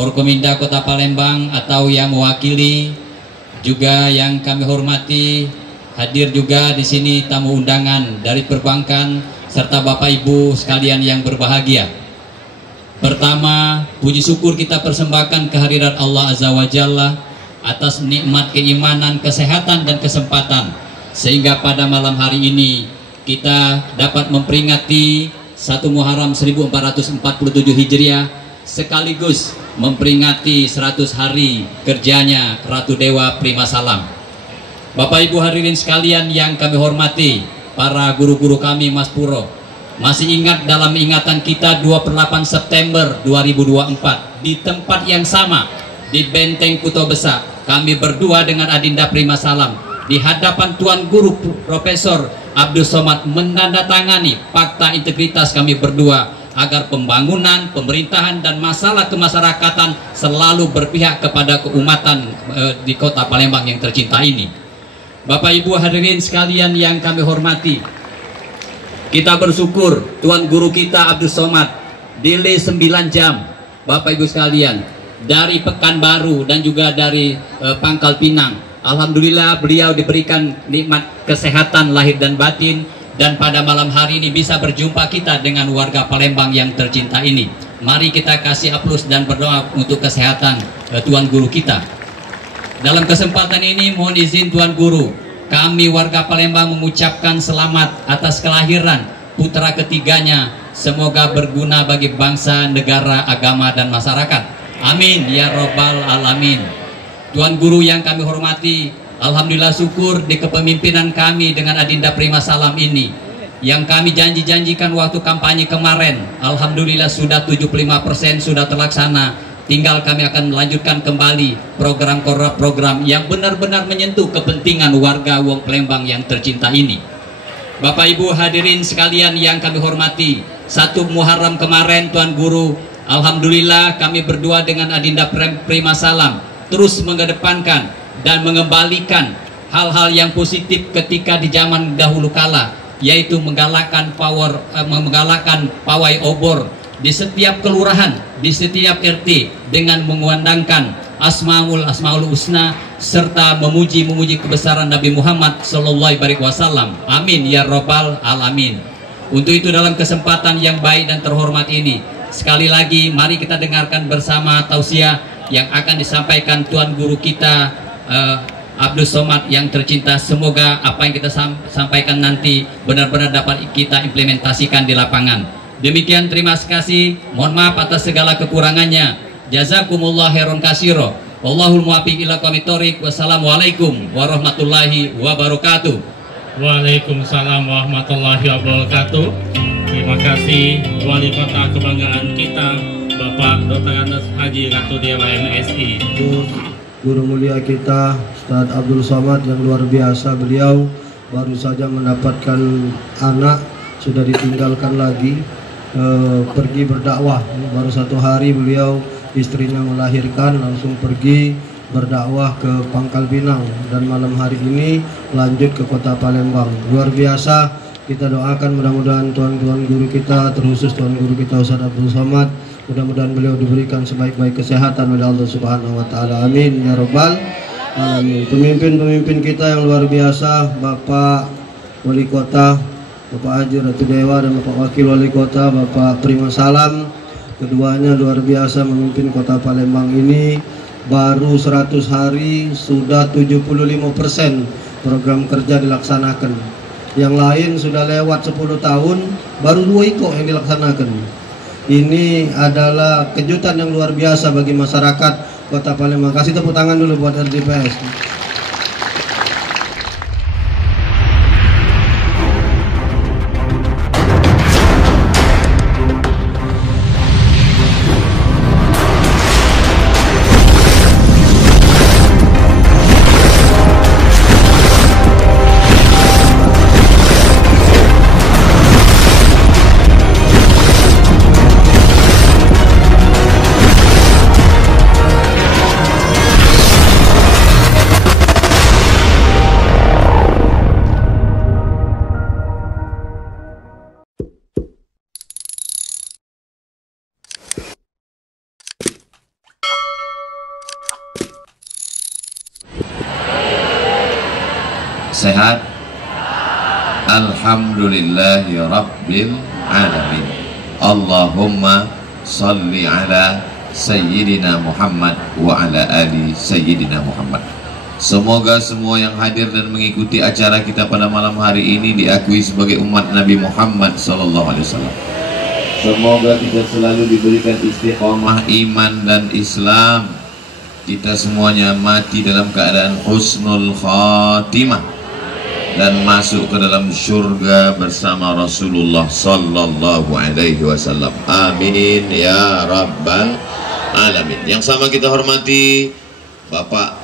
Forkominda Kota Palembang atau yang mewakili, juga yang kami hormati, hadir juga di sini tamu undangan dari perbankan serta Bapak Ibu sekalian yang berbahagia. Pertama, puji syukur kita persembahkan kehadirat Allah Azza wa Jalla atas nikmat keimanan, kesehatan dan kesempatan, sehingga pada malam hari ini kita dapat memperingati 1 Muharram 1447 Hijriah, sekaligus memperingati 100 hari kerjanya Ratu Dewa Prima Salam. Bapak Ibu hadirin sekalian yang kami hormati, para guru-guru kami Mas Puro, masih ingat dalam ingatan kita 28 September 2024 di tempat yang sama, di Benteng Kuto Besak, kami berdua dengan Adinda Prima Salam di hadapan Tuan Guru Profesor Abdul Somad menandatangani fakta integritas kami berdua agar pembangunan, pemerintahan dan masalah kemasyarakatan selalu berpihak kepada keumatan di Kota Palembang yang tercinta ini. Bapak Ibu hadirin sekalian yang kami hormati, kita bersyukur Tuan Guru kita Abdul Somad delay 9 jam Bapak Ibu sekalian dari Pekanbaru dan juga dari Pangkal Pinang. Alhamdulillah beliau diberikan nikmat kesehatan lahir dan batin, dan pada malam hari ini bisa berjumpa kita dengan warga Palembang yang tercinta ini. Mari kita kasih aplaus dan berdoa untuk kesehatan Tuan Guru kita. Dalam kesempatan ini mohon izin Tuan Guru, kami warga Palembang mengucapkan selamat atas kelahiran putra ketiganya. Semoga berguna bagi bangsa, negara, agama dan masyarakat. Amin ya robbal alamin. Tuan Guru yang kami hormati, alhamdulillah syukur di kepemimpinan kami dengan Adinda Prima Salam ini, yang kami janji-janjikan waktu kampanye kemarin, alhamdulillah sudah 75% sudah terlaksana. Tinggal kami akan melanjutkan kembali program yang benar-benar menyentuh kepentingan warga Wong Palembang yang tercinta ini. Bapak Ibu hadirin sekalian yang kami hormati, 1 Muharram kemarin Tuan Guru, alhamdulillah kami berdua dengan Adinda Prima Salam terus mengedepankan dan mengembalikan hal-hal yang positif ketika di zaman dahulu kala, yaitu menggalakkan pawai obor di setiap kelurahan, di setiap RT, dengan mengumandangkan Asmaul Husna serta memuji kebesaran Nabi Muhammad Sallallahu Alaihi Wasallam. Amin ya robbal alamin. Untuk itu dalam kesempatan yang baik dan terhormat ini, sekali lagi mari kita dengarkan bersama tausiah yang akan disampaikan Tuan Guru kita Abdul Somad yang tercinta. Semoga apa yang kita sampaikan nanti benar-benar dapat kita implementasikan di lapangan. Demikian, terima kasih. Mohon maaf atas segala kekurangannya. Jazakumullah khairan katsira. Wallahul muwaffiq ila aqwamit thoriq. Wassalamualaikum warahmatullahi wabarakatuh. Waalaikumsalam warahmatullahi wabarakatuh. Terima kasih Wali Kota kebanggaan kita, Bapak Dr. Andes Haji Ratu Dewa MSI. Guru mulia kita Ustadz Abdul Somad yang luar biasa, beliau baru saja mendapatkan anak, sudah ditinggalkan lagi pergi berdakwah. Baru 1 hari beliau istrinya melahirkan, langsung pergi berdakwah ke Pangkal Pinang, dan malam hari ini lanjut ke Kota Palembang. Luar biasa. Kita doakan mudah-mudahan Tuan Guru kita, terkhusus Tuan Guru kita Ustadz Abdul Somad, mudah-mudahan beliau diberikan sebaik-baik kesehatan oleh Allah Subhanahu wa taala. Amin ya rabbal alamin. Pemimpin-pemimpin kita yang luar biasa, Bapak Wali Kota, Bapak Haji Ratu Dewa, dan Bapak Wakil Wali Kota Bapak Prima Salam, keduanya luar biasa memimpin Kota Palembang ini. Baru 100 hari sudah 75% program kerja dilaksanakan. Yang lain sudah lewat 10 tahun, baru 2 IKO yang dilaksanakan. Ini adalah kejutan yang luar biasa bagi masyarakat Kota Palembang. Kasih tepuk tangan dulu buat RDPS. Sehat? Alhamdulillahi Rabbil Alamin. Allahumma salli ala Sayyidina Muhammad wa ala ali Sayyidina Muhammad. Semoga semua yang hadir dan mengikuti acara kita pada malam hari ini diakui sebagai umat Nabi Muhammad SAW. Semoga kita selalu diberikan istiqomah iman dan Islam. Kita semuanya mati dalam keadaan husnul khatimah dan masuk ke dalam surga bersama Rasulullah sallallahu alaihi wasallam. Amin ya rabbal alamin. Yang sama kita hormati Bapak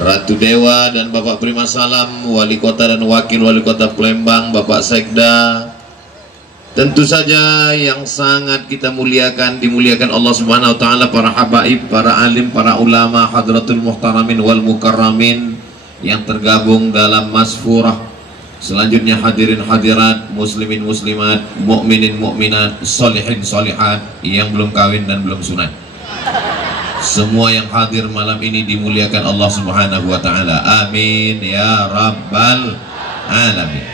Ratu Dewa dan Bapak Prima Salam, Wali Kota dan Wakil Wali Kota Palembang, Bapak Sekda. Tentu saja yang sangat kita muliakan, dimuliakan Allah Subhanahu wa taala, para habaib, para alim, para ulama, hadratul muhtaramin wal mukarramin yang tergabung dalam masfurah. Selanjutnya hadirin hadirat, muslimin muslimat, mukminin mukminat, solihin solihat yang belum kawin dan belum sunat. Semua yang hadir malam ini dimuliakan Allah Subhanahu wa taala. Amin ya rabbal alamin.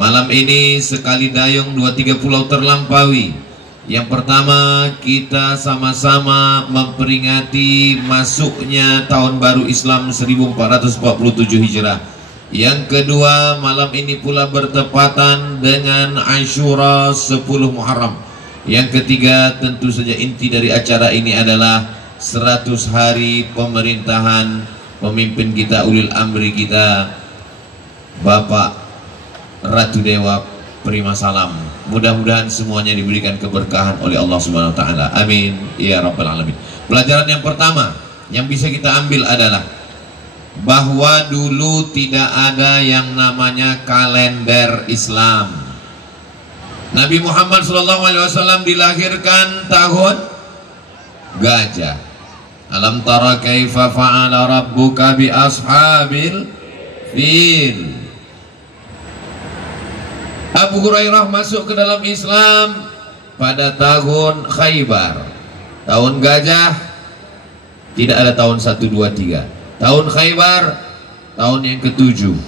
Malam ini sekali dayung 2-3 pulau terlampaui. Yang pertama, kita sama-sama memperingati masuknya tahun baru Islam 1447 Hijrah. Yang kedua, malam ini pula bertepatan dengan Ashura 10 Muharram. Yang ketiga, tentu saja inti dari acara ini adalah 100 hari pemerintahan pemimpin kita, ulil amri kita, Bapak Ratu Dewa Prima Salam. Mudah-mudahan semuanya diberikan keberkahan oleh Allah Subhanahu wa taala. Amin ya rabbal alamin. Pelajaran yang pertama yang bisa kita ambil adalah bahwa dulu tidak ada yang namanya kalender Islam. Nabi Muhammad SAW dilahirkan tahun gajah. Alam tara kaifa fa'ala rabbuka bi ashabil fil. Abu Hurairah masuk ke dalam Islam pada tahun Khaybar. Tahun gajah, tidak ada tahun 1, 2, 3. Tahun Khaybar, tahun yang ke-7.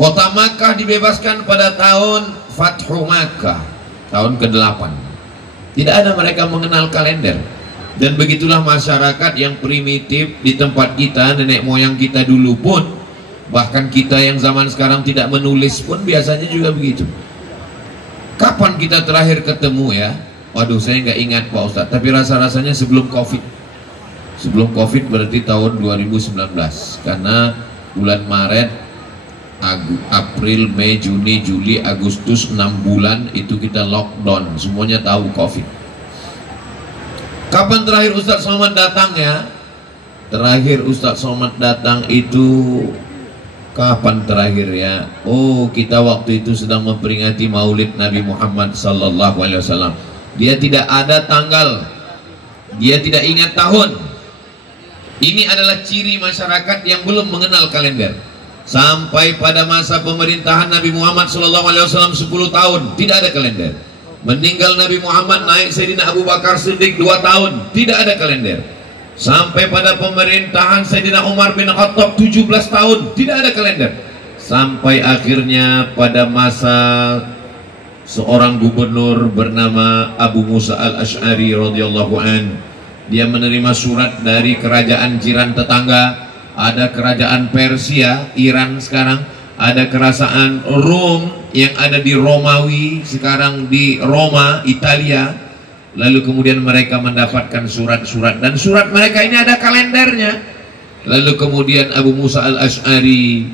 Kota Makkah dibebaskan pada tahun Fathu Makkah, tahun ke-8. Tidak ada mereka mengenal kalender. Dan begitulah masyarakat yang primitif di tempat kita, nenek moyang kita dulu pun. Bahkan kita yang zaman sekarang tidak menulis pun biasanya juga begitu. Kapan kita terakhir ketemu ya? Waduh, saya nggak ingat Pak Ustadz. Tapi rasa-rasanya sebelum Covid. Sebelum Covid berarti tahun 2019. Karena bulan Maret, April, Mei, Juni, Juli, Agustus, 6 bulan itu kita lockdown. Semuanya tahu Covid. Kapan terakhir Ustadz Somad datang ya? Terakhir Ustadz Somad datang itu kapan terakhir ya? Oh, kita waktu itu sedang memperingati Maulid Nabi Muhammad sallallahu alaihi wasallam. Dia tidak ada tanggal. Dia tidak ingat tahun. Ini adalah ciri masyarakat yang belum mengenal kalender. Sampai pada masa pemerintahan Nabi Muhammad sallallahu alaihi wasallam 10 tahun tidak ada kalender. Meninggal Nabi Muhammad, naik Sayyidina Abu Bakar Siddiq 2 tahun, tidak ada kalender. Sampai pada pemerintahan Sayyidina Umar bin Khattab 17 tahun, tidak ada kalender. Sampai akhirnya pada masa seorang gubernur bernama Abu Musa al-Ash'ari radhiyallahu an, dia menerima surat dari kerajaan jiran tetangga. Ada kerajaan Persia, Iran sekarang, ada kerajaan Rom yang ada di Romawi sekarang di Roma, Italia. Lalu kemudian mereka mendapatkan surat-surat, dan surat mereka ini ada kalendernya. Lalu kemudian Abu Musa al-Ash'ari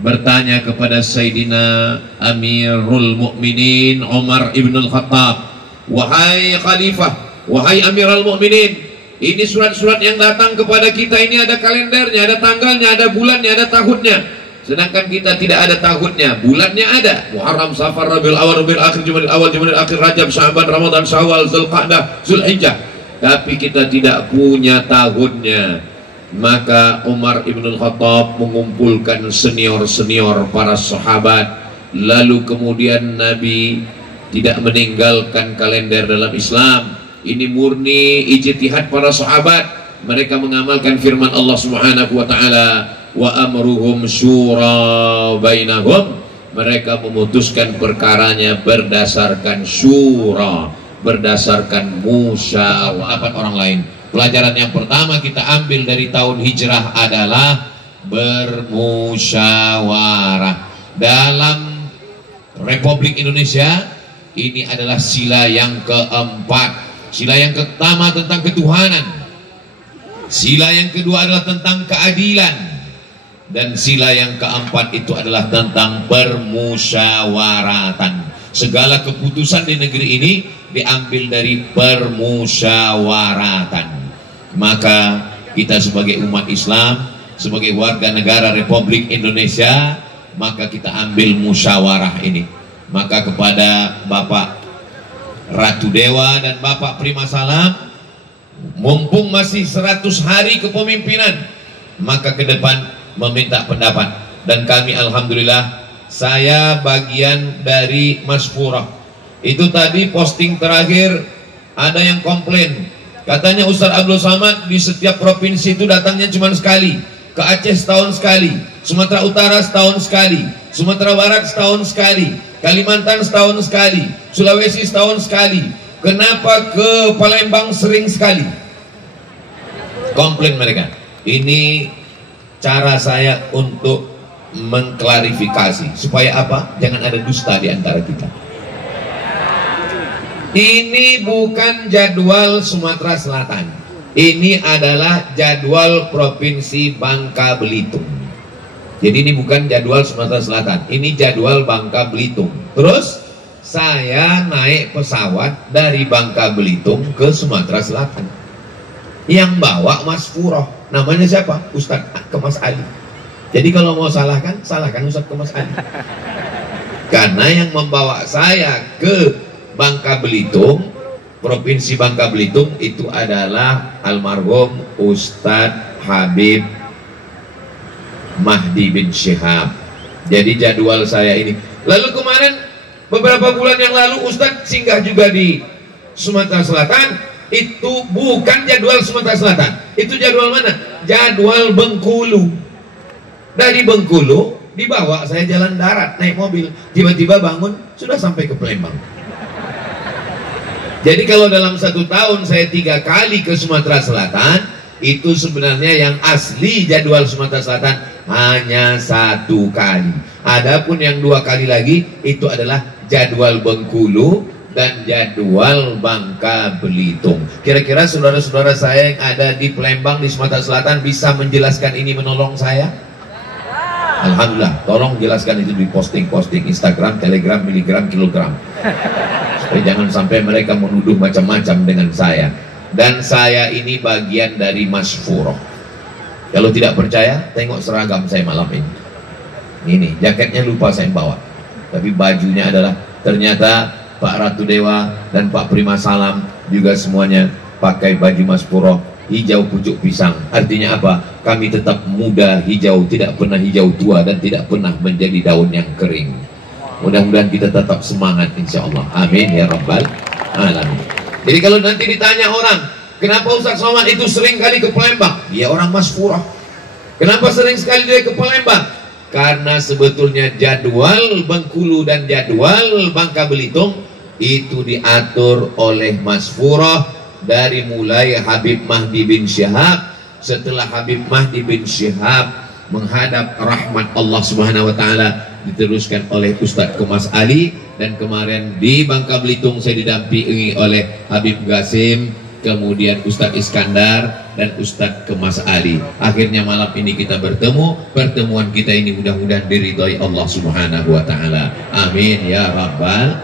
bertanya kepada Sayyidina Amirul Mukminin Umar ibn al-Khattab, wahai Khalifah, wahai Amirul Mukminin, ini surat-surat yang datang kepada kita ini ada kalendernya, ada tanggalnya, ada bulannya, ada tahunnya. Sedangkan kita tidak ada tahunnya, bulannya ada. Muharram, Safar, Rabiul Awal, Rabiul Akhir, Jumadil Awal, Jumadil Akhir, Rajab, Sya'ban, Ramadan, Syawal, Zulqa'dah, Zulhijjah. Tapi kita tidak punya tahunnya. Maka Umar ibn al-Khattab mengumpulkan senior-senior para sahabat. Lalu kemudian Nabi tidak meninggalkan kalender dalam Islam. Ini murni ijtihad para sahabat. Mereka mengamalkan firman Allah Subhanahu wa taala, wa amruhum syura bainahum. Mereka memutuskan perkaranya berdasarkan syura, berdasarkan musyawarah pendapat orang lain. Pelajaran yang pertama kita ambil dari tahun hijrah adalah bermusyawarah. Dalam Republik Indonesia ini adalah sila yang keempat. Sila yang pertama tentang ketuhanan, sila yang kedua adalah tentang keadilan, dan sila yang keempat itu adalah tentang permusyawaratan. Segala keputusan di negeri ini diambil dari permusyawaratan. Maka kita sebagai umat Islam, sebagai warga negara Republik Indonesia, maka kita ambil musyawarah ini. Maka kepada Bapak Ratu Dewa dan Bapak Prima Salam, mumpung masih 100 hari kepemimpinan, maka ke depan meminta pendapat. Dan kami alhamdulillah, saya bagian dari Masyfurah. Itu tadi posting terakhir ada yang komplain, katanya Ustaz Abdul Somad di setiap provinsi itu datangnya cuma sekali. Ke Aceh setahun sekali, Sumatera Utara setahun sekali, Sumatera Barat setahun sekali, Kalimantan setahun sekali, Sulawesi setahun sekali. Kenapa ke Palembang sering sekali? Komplain mereka. Ini cara saya untuk mengklarifikasi supaya apa? Jangan ada dusta di antara kita. Ini bukan jadwal Sumatera Selatan. Ini adalah jadwal Provinsi Bangka Belitung. Jadi ini bukan jadwal Sumatera Selatan, ini jadwal Bangka Belitung. Terus saya naik pesawat dari Bangka Belitung ke Sumatera Selatan. Yang bawa Masyfurah, namanya siapa? Ustadz Kemas Ali. Jadi kalau mau salahkan, salahkan Ustadz Kemas Ali. Karena yang membawa saya ke Bangka Belitung, Provinsi Bangka Belitung, itu adalah almarhum Ustadz Habib Mahdi bin Syihab. Jadi jadwal saya ini. Lalu kemarin beberapa bulan yang lalu Ustadz singgah juga di Sumatera Selatan. Itu bukan jadwal Sumatera Selatan. Itu jadwal mana? Jadwal Bengkulu. Dari Bengkulu dibawa saya jalan darat naik mobil. Tiba-tiba bangun sudah sampai ke Palembang. Jadi kalau dalam 1 tahun saya 3 kali ke Sumatera Selatan, itu sebenarnya yang asli jadwal Sumatera Selatan hanya 1 kali. Adapun yang 2 kali lagi itu adalah jadwal Bengkulu dan jadwal Bangka Belitung. Kira-kira saudara-saudara saya yang ada di Palembang, di Sumatera Selatan bisa menjelaskan ini, menolong saya? Alhamdulillah, tolong jelaskan itu di posting-posting Instagram, Telegram, miligram, kilogram. Supaya jangan sampai mereka menuduh macam-macam dengan saya. Dan saya ini bagian dari Masyfurah. Kalau tidak percaya, tengok seragam saya malam ini. Ini, jaketnya lupa saya bawa. Tapi bajunya adalah, ternyata Pak Ratu Dewa dan Pak Prima Salam juga semuanya pakai baju Masyfurah hijau pucuk pisang. Artinya apa? Kami tetap muda hijau, tidak pernah hijau tua dan tidak pernah menjadi daun yang kering. Mudah-mudahan kita tetap semangat insya Allah. Amin ya rabbal alamin. Jadi kalau nanti ditanya orang, kenapa Ustaz Somad itu sering kali ke Palembang? Dia orang Masyfurah. Kenapa sering sekali dia ke Palembang? Karena sebetulnya jadwal Bengkulu dan jadwal Bangka Belitung itu diatur oleh Masyfurah. Dari mulai Habib Mahdi bin Syihab, setelah Habib Mahdi bin Syihab menghadap rahmat Allah Subhanahu wa taala, diteruskan oleh Ustadz Kemas Ali, dan kemarin di Bangka Belitung saya didampingi oleh Habib Gasim, kemudian Ustadz Iskandar dan Ustadz Kemas Ali. Akhirnya malam ini kita bertemu. Pertemuan kita ini mudah-mudahan diridhoi Allah Subhanahu wa taala. Amin ya rabbal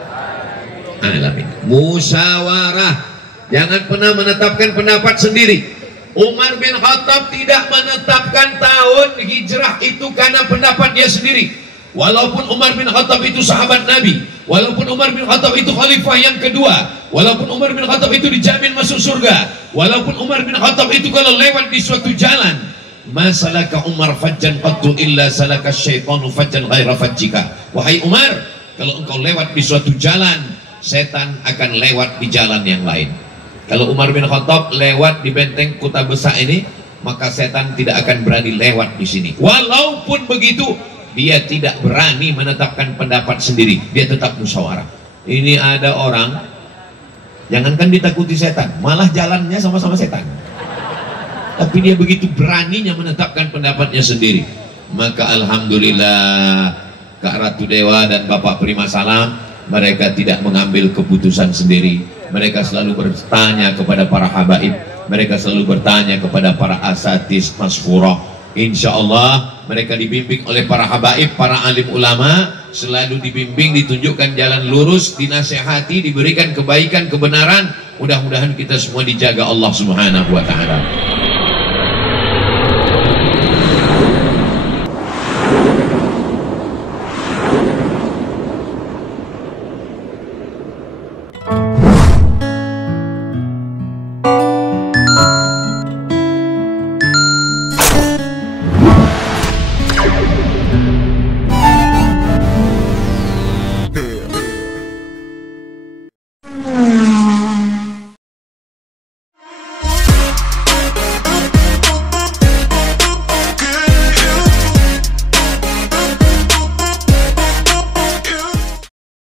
alamin. Musyawarah. Jangan pernah menetapkan pendapat sendiri. Umar bin Khattab tidak menetapkan tahun hijrah itu karena pendapat dia sendiri. Walaupun Umar bin Khattab itu sahabat Nabi, walaupun Umar bin Khattab itu khalifah yang kedua, walaupun Umar bin Khattab itu dijamin masuk surga, walaupun Umar bin Khattab itu kalau lewat di suatu jalan, masalaka Umar fajjan qattu illa salaka syaitanu fajjan ghaira fajjika. Wahai Umar, kalau engkau lewat di suatu jalan, setan akan lewat di jalan yang lain. Kalau Umar bin Khattab lewat di benteng Kota Besar ini, maka setan tidak akan berani lewat di sini. Walaupun begitu, dia tidak berani menetapkan pendapat sendiri. Dia tetap musyawarah. Ini ada orang, jangankan ditakuti setan, malah jalannya sama-sama setan. Tapi dia begitu beraninya menetapkan pendapatnya sendiri. Maka alhamdulillah, Kak Ratu Dewa dan Bapak Prima Salam, mereka tidak mengambil keputusan sendiri. Mereka selalu bertanya kepada para habaib, mereka selalu bertanya kepada para asatis masfurah. Insya Allah mereka dibimbing oleh para habaib, para alim ulama, selalu dibimbing, ditunjukkan jalan lurus, dinasehati, diberikan kebaikan, kebenaran. Mudah-mudahan kita semua dijaga Allah Subhanahu wa ta'ala.